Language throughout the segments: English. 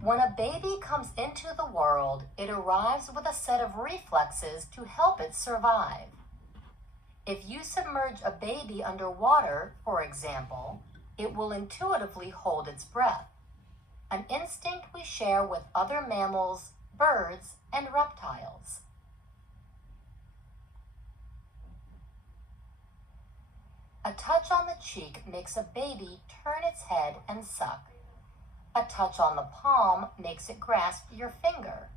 When a baby comes into the world, it arrives with a set of reflexes to help it survive. If you submerge a baby underwater, for example, it will intuitively hold its breath, an instinct we share with other mammals, birds, and reptiles. A touch on the cheek makes a baby turn its head and suck. A touch on the palm makes it grasp your finger.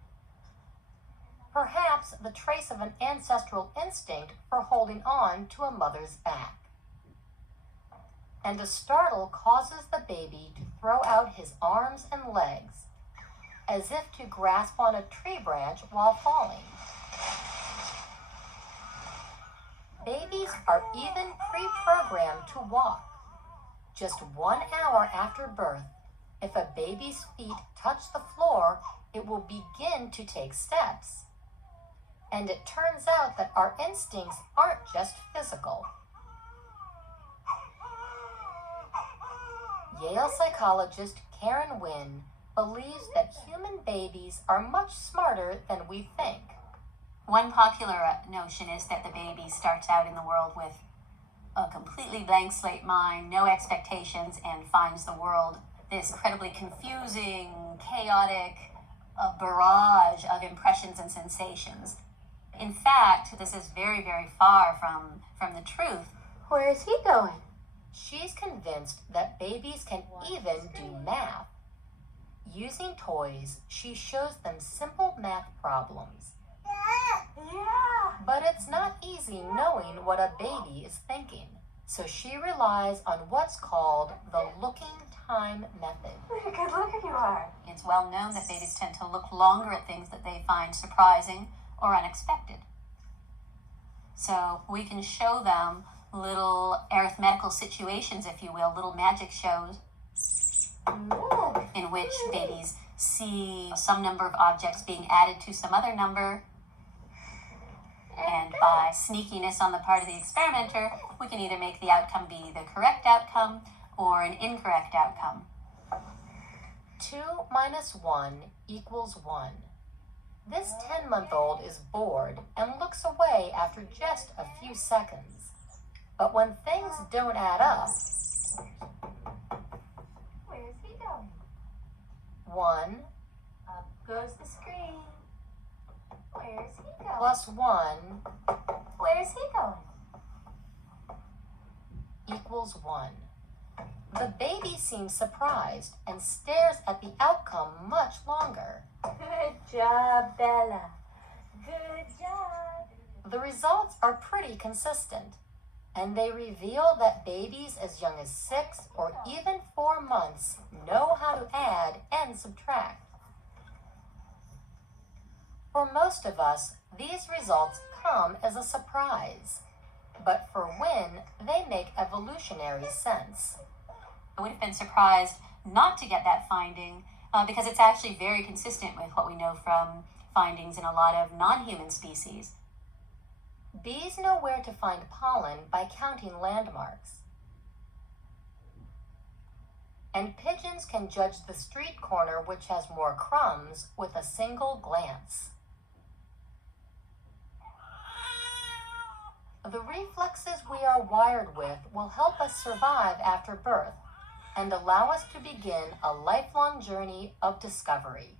Perhaps the trace of an ancestral instinct for holding on to a mother's back. And a startle causes the baby to throw out his arms and legs, as if to grasp on a tree branch while falling. Babies are even pre-programmed to walk. Just 1 hour after birth, if a baby's feet touch the floor, it will begin to take steps. And it turns out that our instincts aren't just physical. Yale psychologist Karen Wynn believes that human babies are much smarter than we think. One popular notion is that the baby starts out in the world with a completely blank slate mind, no expectations, and finds the world this incredibly confusing, chaotic, barrage of impressions and sensations. In fact, this is very, very far from the truth. Where is he going? She's convinced that babies can even do math. Using toys, she shows them simple math problems. But it's not easy knowing what a baby is thinking, so she relies on what's called the looking time method. What a good looker you are. It's well known that babies tend to look longer at things that they find surprising or unexpected. So we can show them little arithmetical situations, if you will, little magic shows in which babies see some number of objects being added to some other number. And by sneakiness on the part of the experimenter, we can either make the outcome be the correct outcome or an incorrect outcome. 2 minus 1 equals 1. This 10-month-old is bored and looks away after just a few seconds. But when things don't add up, Where's he going? 1 Up goes the screen. Where's he going? plus 1 Where's he going? equals 1. The baby seems surprised and stares at the outcome much longer. Good job, Bella. Good job. The results are pretty consistent, and they reveal that babies as young as 6 or even 4 months know how to add and subtract. For most of us, these results come as a surprise, but for Wynn, they make evolutionary sense. I would have been surprised not to get that finding because it's actually very consistent with what we know from findings in a lot of non-human species. Bees know where to find pollen by counting landmarks. And pigeons can judge the street corner which has more crumbs with a single glance. The reflexes we are wired with will help us survive after birth and allow us to begin a lifelong journey of discovery.